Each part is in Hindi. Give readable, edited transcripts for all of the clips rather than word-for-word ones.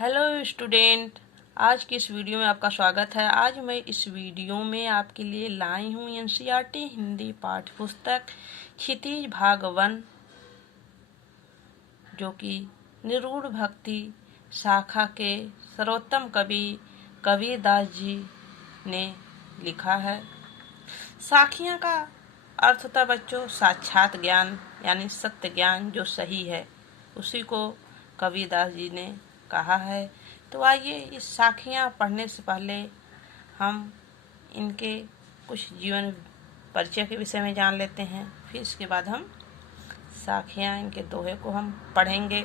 Hello student. आज की इस वीडियो में आपका स्वागत है। आज मैं इस वीडियो में आपके लिए लाई हूँ एनसीईआरटी हिंदी पाठ्य पुस्तक क्षितिज भाग 1, जो कि निरूढ़ भक्ति शाखा के सर्वोत्तम कवि कबीरदास जी ने लिखा है। साखियाँ का अर्थ होता बच्चों साक्षात ज्ञान, यानी सत्य ज्ञान जो सही है, उसी को कबीरदास जी ने कहा है। तो आइए इस साखियाँ पढ़ने से पहले हम इनके कुछ जीवन परिचय के विषय में जान लेते हैं। फिर इसके बाद हम साखियाँ, इनके दोहे को हम पढ़ेंगे।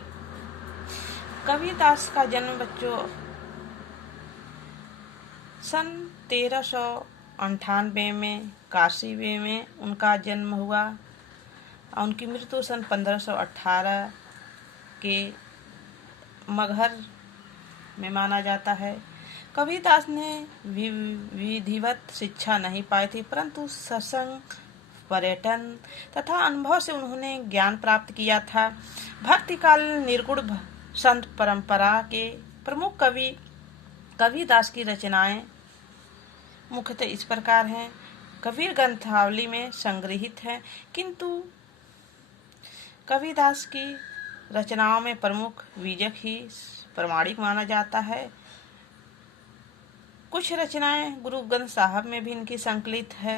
कबीरदास का जन्म बच्चों सन 1398 में काशी में उनका जन्म हुआ और उनकी मृत्यु सन 1518 के मगहर में माना जाता है। कबीरदास ने विधिवत शिक्षा नहीं पाई थी, परंतु सत्संग, पर्यटन तथा अनुभव से उन्होंने ज्ञान प्राप्त किया था। भक्ति काल निर्गुण संत परंपरा के प्रमुख कवि कबीरदास की रचनाएं मुख्यतः इस प्रकार हैं। कबीर ग्रंथावली में संग्रहित है, किंतु कबीरदास की रचनाओं में प्रमुख बीजक ही प्रमाणिक माना जाता है। कुछ रचनाएं गुरु ग्रंथ साहब में भी इनकी संकलित है।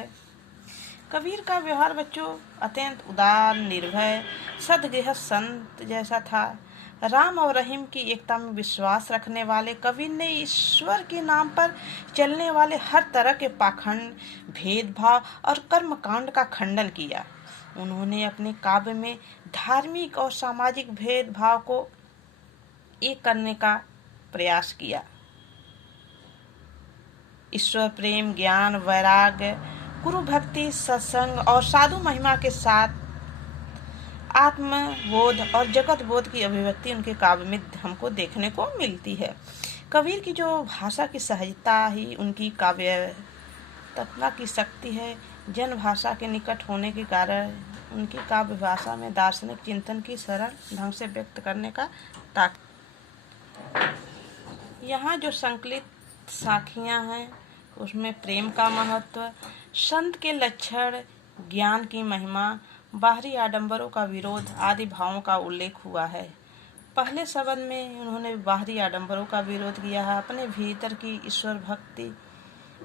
कबीर का व्यवहार बच्चों अत्यंत उदार, निर्भय, सद्गृहस्थ संत जैसा था। राम और रहीम की एकता में विश्वास रखने वाले कबीर ने ईश्वर के नाम पर चलने वाले हर तरह के पाखंड, भेदभाव और कर्मकांड का खंडन किया। उन्होंने अपने काव्य में धार्मिक और सामाजिक भेदभाव को एक करने का प्रयास किया। ईश्वर प्रेम, ज्ञान, वैराग्य, गुरु भक्ति, सत्संग और साधु महिमा के साथ आत्मबोध और जगत बोध की अभिव्यक्ति उनके काव्य में हमको देखने को मिलती है। कबीर की जो भाषा की सहजता ही उनकी काव्य तत्व की शक्ति है। जन भाषा के निकट होने के कारण उनकी काव्य भाषा में दार्शनिक चिंतन की सरल ढंग से व्यक्त करने का ताकत। यहाँ जो संकलित साखियाँ हैं उसमें प्रेम का महत्व, संत के लक्षण, ज्ञान की महिमा, बाहरी आडंबरों का विरोध आदि भावों का उल्लेख हुआ है। पहले शब्द में उन्होंने बाहरी आडंबरों का विरोध किया है, अपने भीतर की ईश्वर भक्ति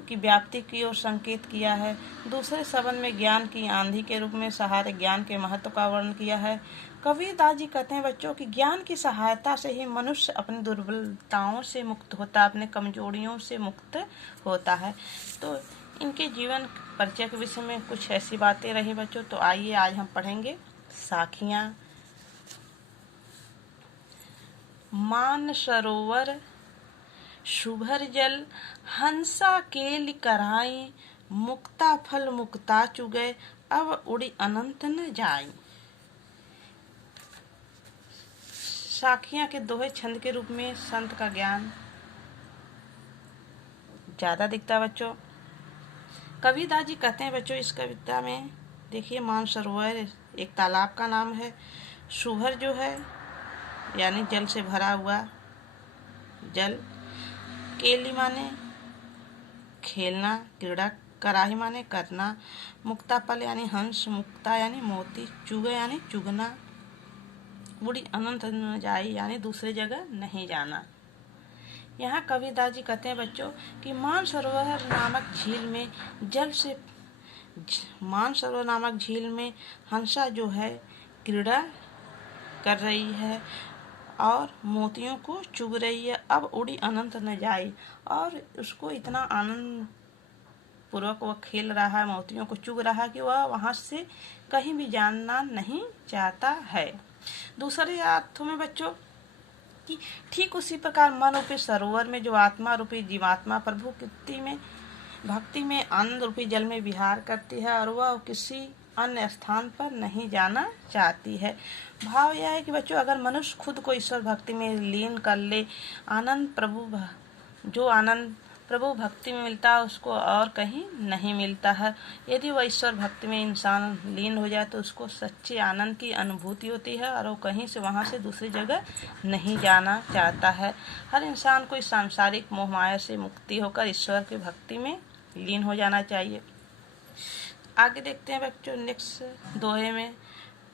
की व्याप्ति की ओर संकेत किया है। दूसरे शब्द में ज्ञान की आंधी के रूप में सहारे ज्ञान के महत्व का वर्णन किया है। कबीरदास जी कहते हैं बच्चों कि ज्ञान की सहायता से ही मनुष्य अपनी दुर्बलताओं से मुक्त होता है, अपने कमजोरियों से मुक्त होता है। तो इनके जीवन परिचय के विषय में कुछ ऐसी बातें रही बच्चों। तो आइए आज हम पढ़ेंगे साखियाँ। मान सरोवर शुभर जल, हंसा केल कराई, मुक्ता फल मुक्ता चुगे, अब उड़ी अनंत न जाई। साखियाँ के दोहे छंद के रूप में संत का ज्ञान ज्यादा दिखता है बच्चों। कबीरदास जी कहते हैं बच्चों इस कविता में, देखिए, मान सरोवर एक तालाब का नाम है। शुभर जो है यानी जल से भरा हुआ जल, केली माने खेलना, क्रीड़ा, कराही माने करना, मुक्ता फल यानी हंस, मुक्ता यानी मोती, चुगे यानी चुगना, बुढ़ी अनंत न जाई यानी दूसरे जगह नहीं जाना। यहाँ कबीरदास जी कहते हैं बच्चों कि मानसरोवर नामक झील में हंसा जो है क्रीड़ा कर रही है और मोतियों को चुग रही है। अब उड़ी अनंत न जाए, और उसको इतना आनंद पूर्वक वह खेल रहा है, मोतियों को चुग रहा है कि वह वहां से कहीं भी जाना नहीं चाहता है। दूसरे अर्थों में बच्चों कि ठीक उसी प्रकार मन रूपी सरोवर में जो आत्मा रूपी जीवात्मा प्रभु भक्ति में आनंद रूपी जल में विहार करती है और वह किसी अन्य स्थान पर नहीं जाना चाहती है। भाव यह है कि बच्चों अगर मनुष्य खुद को ईश्वर भक्ति में लीन कर ले, आनंद प्रभु प्रभु भक्ति में मिलता है उसको और कहीं नहीं मिलता है। यदि वह ईश्वर भक्ति में इंसान लीन हो जाए तो उसको सच्चे आनंद की अनुभूति होती है और वो कहीं से वहाँ से दूसरी जगह नहीं जाना चाहता है। हर इंसान को इस सांसारिक मोह माया से मुक्ति होकर ईश्वर की भक्ति में लीन हो जाना चाहिए। आगे देखते हैं बच्चों नेक्स्ट दोहे में,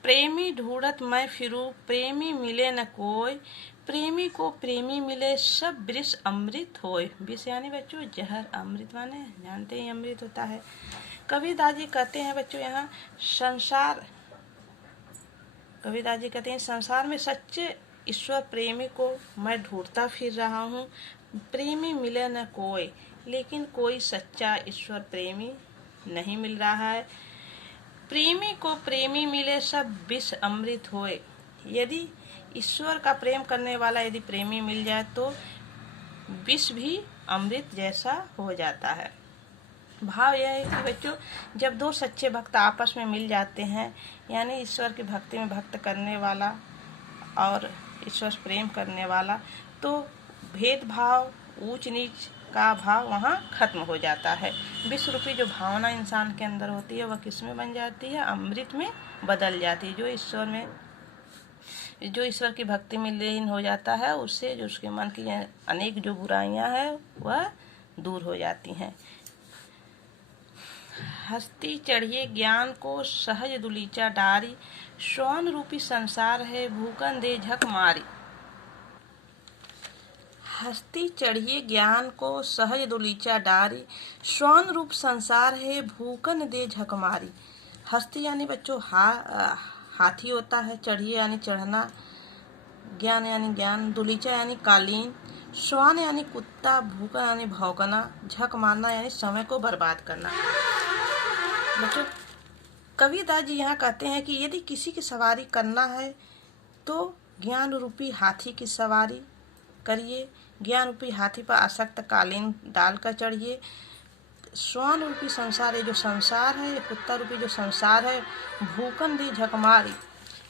प्रेमी ढूंढत मैं फिरूं प्रेमी मिले न कोई, प्रेमी को प्रेमी मिले सब विष अमृत होय। विष यानी बच्चों जहर, अमृत माने जानते ही अमृत होता है। कबीरदास जी कहते हैं बच्चों यहाँ कबीरदास जी कहते हैं संसार में सच्चे ईश्वर प्रेमी को मैं ढूंढता फिर रहा हूँ, प्रेमी मिले न कोई, लेकिन कोई सच्चा ईश्वर प्रेमी नहीं मिल रहा है। प्रेमी को प्रेमी मिले सब विष अमृत होए। यदि ईश्वर का प्रेम करने वाला यदि प्रेमी मिल जाए तो विष भी अमृत जैसा हो जाता है। भाव यह है कि बच्चों जब दो सच्चे भक्त आपस में मिल जाते हैं, यानी ईश्वर की भक्ति में भक्त करने वाला और ईश्वर प्रेम करने वाला, तो भेदभाव ऊंच नीच का भाव वहाँ खत्म हो जाता है। विश्व रूपी जो भावना इंसान के अंदर होती है वह किस में बन जाती है? अमृत में बदल जाती है। जो ईश्वर की भक्ति में लीन हो जाता है उससे जो उसके मन की अनेक जो बुराइयां हैं वह दूर हो जाती हैं। हस्ती चढ़िए ज्ञान को सहज दुलीचा डारी, श्वान रूपी संसार है भूकन दे झक मारी। हस्ती चढ़िए ज्ञान को सहज दुलीचा डारी, श्वान रूप संसार है भूकन दे झक मारी। हस्ती यानी बच्चों हाथी होता है, चढ़िए यानी चढ़ना, ज्ञान यानी ज्ञान, दुलीचा यानी कालीन, श्वान यानी कुत्ता, भूकन यानी भौंकना, झक मारना यानी समय को बर्बाद करना। बच्चों कबीरदास जी यहाँ कहते हैं कि यदि किसी की सवारी करना है तो ज्ञान रूपी हाथी की सवारी करिए, ज्ञान रूपी हाथी पर आसक्त कालीन डालकर चढ़िए। श्वान रूपी संसार, ये जो संसार है, ये कुत्ता रूपी जो संसार है, भूकन दी झकमारी,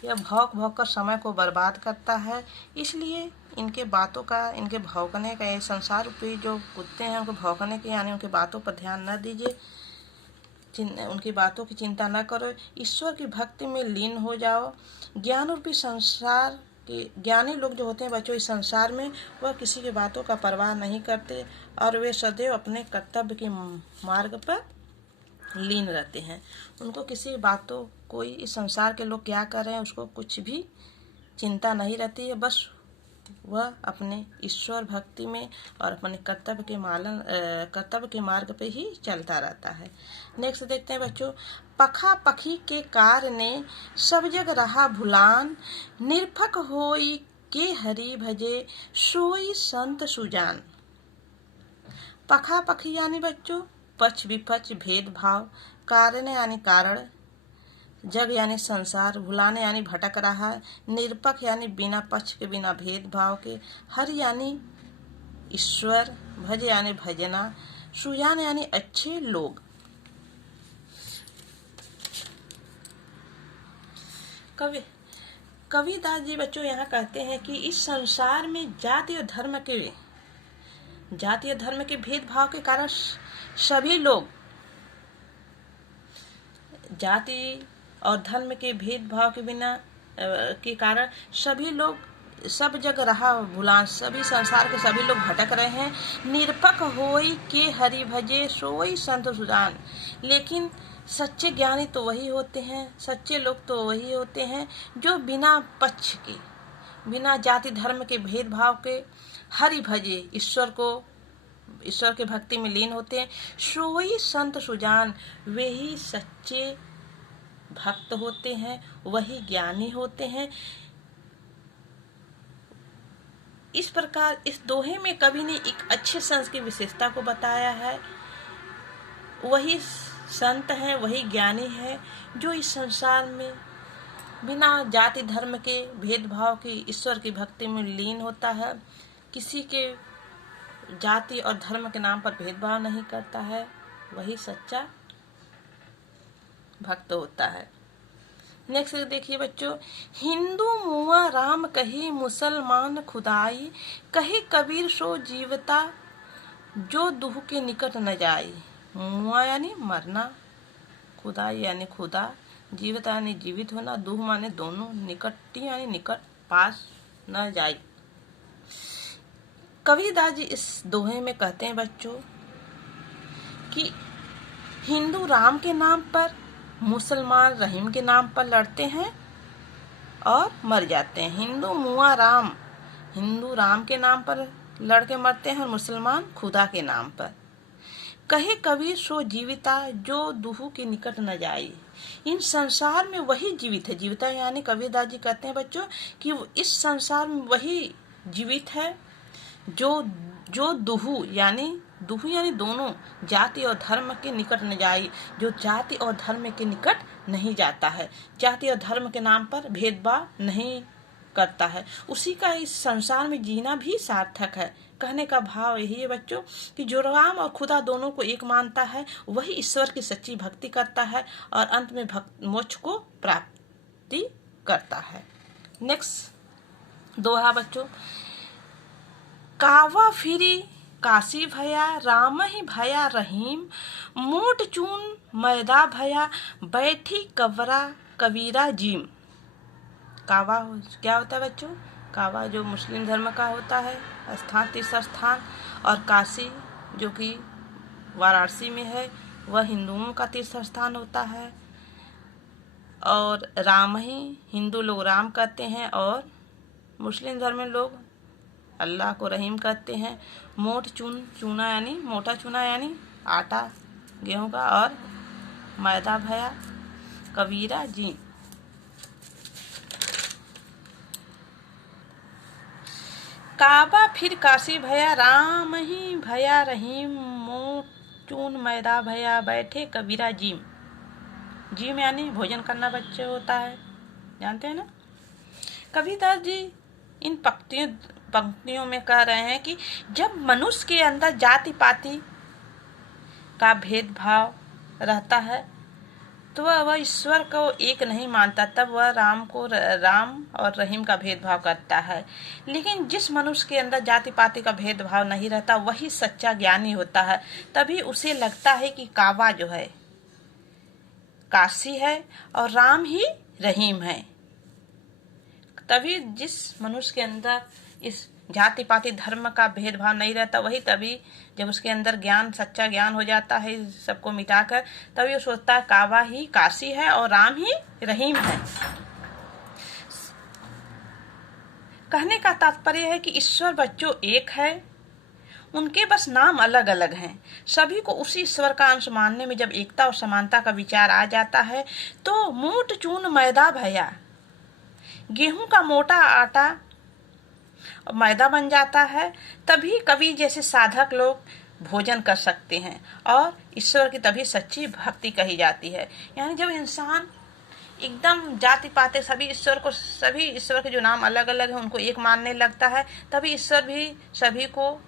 यह भौंक भौंक कर समय को बर्बाद करता है। इसलिए इनके भौंकने का, ये संसार रूपी जो कुत्ते हैं उनके भौंकने के यानी उनकी बातों पर ध्यान न दीजिए, उनकी बातों की चिंता न करो, ईश्वर की भक्ति में लीन हो जाओ। ज्ञान रूपी संसार के ज्ञानी लोग जो होते हैं बच्चों इस संसार में, वह किसी की बातों का परवाह नहीं करते और वे सदैव अपने कर्तव्य के मार्ग पर लीन रहते हैं। उनको किसी बातों कोई इस संसार के लोग क्या कर रहे हैं उसको कुछ भी चिंता नहीं रहती है, बस वह अपने ईश्वर भक्ति में और अपने कर्तव्य के मार्ग पे ही चलता रहता है। नेक्स्ट देखते हैं बच्चों, पखा पखी के कार ने सब जग रहा भुलान, निरपक होई के हरि भजे सोई संत सुजान। पखा पखी यानी बच्चों पक्ष विपक्ष भेदभाव, कारण यानी कारण, जग यानी संसार, भुलाने यानी भटक रहा, निरपक यानी बिना पक्ष के बिना भेदभाव के, हरि यानी ईश्वर, भज यानी भजना, सुजान यानी अच्छे लोग। कबीरदास जी बच्चों यहाँ कहते हैं कि इस संसार में जाति और धर्म के भेदभाव के कारण सभी लोग, जाति और धर्म के भेदभाव के कारण सभी लोग सब जगह रहा भुलान, सभी संसार के सभी लोग भटक रहे हैं। निरपक होई के हरि भजे सोई संत सुजान, लेकिन सच्चे ज्ञानी तो वही होते हैं, सच्चे लोग तो वही होते हैं जो बिना पक्ष के, बिना जाति धर्म के भेदभाव के हरि भजे, ईश्वर के भक्ति में लीन होते हैं। सोई संत सुजान, वे ही सच्चे भक्त होते हैं, वही ज्ञानी होते हैं। इस प्रकार इस दोहे में कवि ने एक अच्छे संत की विशेषता को बताया है। वही संत है, वही ज्ञानी है जो इस संसार में बिना जाति धर्म के भेदभाव की ईश्वर की भक्ति में लीन होता है, किसी के जाति और धर्म के नाम पर भेदभाव नहीं करता है, वही सच्चा भक्त होता है। नेक्स्ट देखिए बच्चों, हिंदू मुआ राम कही मुसलमान खुदाई, कही कबीर सो जीवता जो दुह के निकट न जाए। मुआ यानी मरना, खुदा यानी खुदा, जीवित यानी जीवित होना, दुह माने दोनों, निकटी यानी निकट, पास न जाए। कबीरदास जी इस दोहे में कहते हैं बच्चों कि हिंदू राम के नाम पर, मुसलमान रहीम के नाम पर लड़ते हैं और मर जाते हैं। हिंदू राम के नाम पर लड़के मरते हैं और मुसलमान खुदा के नाम पर। कहे कबीर सो जीविता जो दुहू के निकट न जाए। इन संसार में वही जीवित है। जीविता यानी कबीरदास जी कहते हैं बच्चों कि इस संसार में वही जीवित है जो दुहू यानी दोनों जाति और धर्म के निकट न जाए, जो जाति और धर्म के निकट नहीं जाता है, जाति और धर्म के नाम पर भेदभाव नहीं करता है, उसी का इस संसार में जीना भी सार्थक है। कहने का भाव यही है बच्चों कि जो राम और खुदा दोनों को एक मानता है वही ईश्वर की सच्ची भक्ति करता है और अंत में मोक्ष को प्राप्ति करता है। नेक्स्ट दोहा बच्चों, कावा फिरी काशी भया राम ही भया रहीम, मोट चून मैदा भया बैठी कबीरा जीम। कावा क्या होता है बच्चों? कावा जो मुस्लिम धर्म का होता है स्थान, तीर्थ स्थान, और काशी जो कि वाराणसी में है वह हिंदुओं का तीर्थ स्थान होता है। और राम ही हिंदू लोग राम कहते हैं और मुस्लिम धर्म में लोग अल्लाह को रहीम कहते हैं। मोट चूना यानी मोटा चूना यानी आटा गेहूं का, और मैदा भया कबीरा जी। काबा फिर काशी भया राम ही भया रहीम, मोट चून मैदा भया बैठे कबीरा जीम। जीम यानी भोजन करना बच्चे होता है, जानते हैं ना। कबीरदास जी इन पंक्तियों में कह रहे हैं कि जब मनुष्य के अंदर जाति पाति का भेदभाव रहता है तो वह ईश्वर को एक नहीं मानता, तब वह राम और रहीम का भेदभाव करता है। लेकिन जिस मनुष्य के अंदर जाति पाति का भेदभाव नहीं रहता वही सच्चा ज्ञानी होता है। तभी उसे लगता है कि काबा जो है काशी है और राम ही रहीम है। तभी जिस मनुष्य के अंदर इस जाति पाति धर्म का भेदभाव नहीं रहता वही तभी जब उसके अंदर ज्ञान, सच्चा ज्ञान हो जाता है सबको मिटाकर, तभी वो सोचता है काबा ही काशी है और राम ही रहीम है। कहने का तात्पर्य है कि ईश्वर बच्चों एक है, उनके बस नाम अलग अलग हैं। सभी को उसी ईश्वर का अंश मानने में जब एकता और समानता का विचार आ जाता है तो मोट चून मैदा भया, गेहूं का मोटा आटा मैदा बन जाता है। तभी कवि जैसे साधक लोग भोजन कर सकते हैं और ईश्वर की तभी सच्ची भक्ति कही जाती है। यानी जब इंसान एकदम जाति पाते सभी ईश्वर के जो नाम अलग अलग हैं उनको एक मानने लगता है, तभी ईश्वर भी सभी को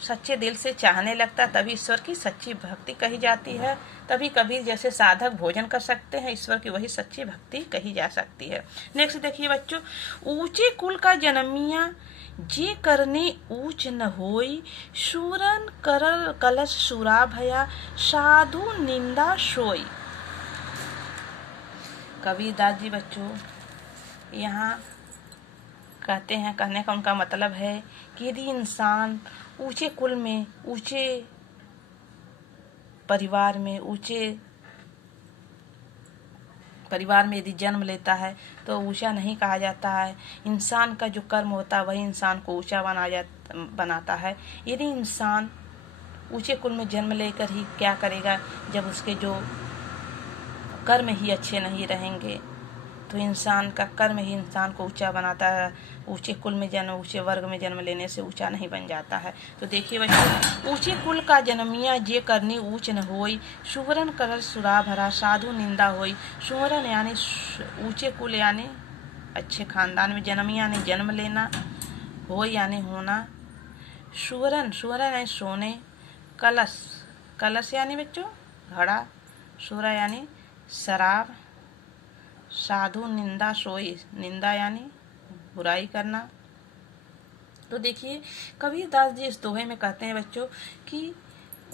सच्चे दिल से चाहने लगता है, तभी ईश्वर की सच्ची भक्ति कही जाती है। तभी कबीर जैसे साधक भोजन कर सकते हैं, ईश्वर की वही सच्ची भक्ति कही जा सकती है। नेक्स्ट देखिए बच्चों, ऊंचे कुल का जन्मिया जे करने ऊंच न होई, शूरन करल कलश सुरा भया साधु निंदा सोई। कबीरदास जी बच्चों यहाँ कहते हैं, कहने का उनका मतलब है कि यदि इंसान ऊंचे कुल में, ऊंचे परिवार में यदि जन्म लेता है तो ऊंचा नहीं कहा जाता है। इंसान का जो कर्म होता है वही इंसान को ऊंचा बनाता है। यदि इंसान ऊंचे कुल में जन्म लेकर ही क्या करेगा, जब उसके जो कर्म ही अच्छे नहीं रहेंगे तो इंसान का कर्म ही इंसान को ऊंचा बनाता है। ऊंचे कुल में जन्म, ऊंचे वर्ग में जन्म लेने से ऊंचा नहीं बन जाता है। तो देखिए बच्चों, ऊंचे कुल का जन्मिया जे करनी ऊंच न होई, सुवरन करल सुरा भरा साधु निंदा होई। सुवरन यानी ऊंचे कुल यानी अच्छे खानदान में जन्म यानी जन्म लेना, हो यानी होना। सुवरन यानी सोने, कलश यानी बच्चों घड़ा, सुरा यानी शराब, साधु निंदा सोई, निंदा यानी बुराई करना। तो देखिए कबीरदास जी इस दोहे में कहते हैं बच्चों कि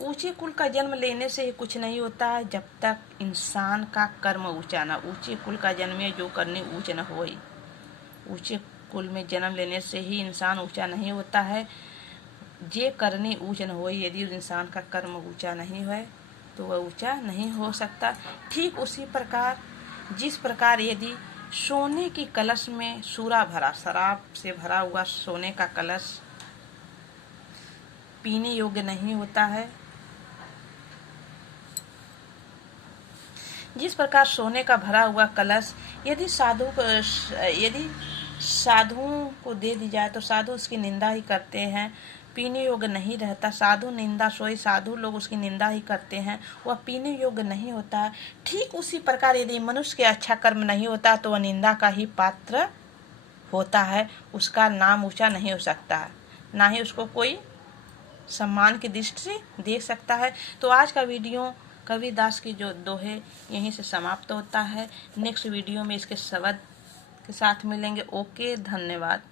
ऊंचे कुल का जन्म लेने से ही कुछ नहीं होता है, जब तक इंसान का कर्म ऊंचा ना। ऊंचे कुल का जन्मे जो करने ऊंच न होई। ऊंचे कुल में जन्म लेने से ही इंसान ऊंचा नहीं होता है, जे करने ऊंच न होई। यदि उस इंसान का कर्म ऊंचा नहीं है तो वह ऊंचा नहीं हो सकता। ठीक उसी प्रकार जिस प्रकार यदि सोने की कलश में सूरा भरा, शराब से भरा हुआ सोने का कलश पीने योग्य नहीं होता है, जिस प्रकार सोने का भरा हुआ कलश यदि साधुओं को दे दी जाए तो साधु उसकी निंदा ही करते हैं, पीने योग्य नहीं रहता। साधु निंदा सोई, साधु लोग उसकी निंदा ही करते हैं, वह पीने योग्य नहीं होता है। ठीक उसी प्रकार यदि मनुष्य के अच्छा कर्म नहीं होता तो वह निंदा का ही पात्र होता है, उसका नाम ऊंचा नहीं हो सकता है, ना ही उसको कोई सम्मान की दृष्टि से देख सकता है। तो आज का वीडियो कबीरदास की जो दोहे यहीं से समाप्त होता है। नेक्स्ट वीडियो में इसके शब्द के साथ मिलेंगे। ओके, धन्यवाद।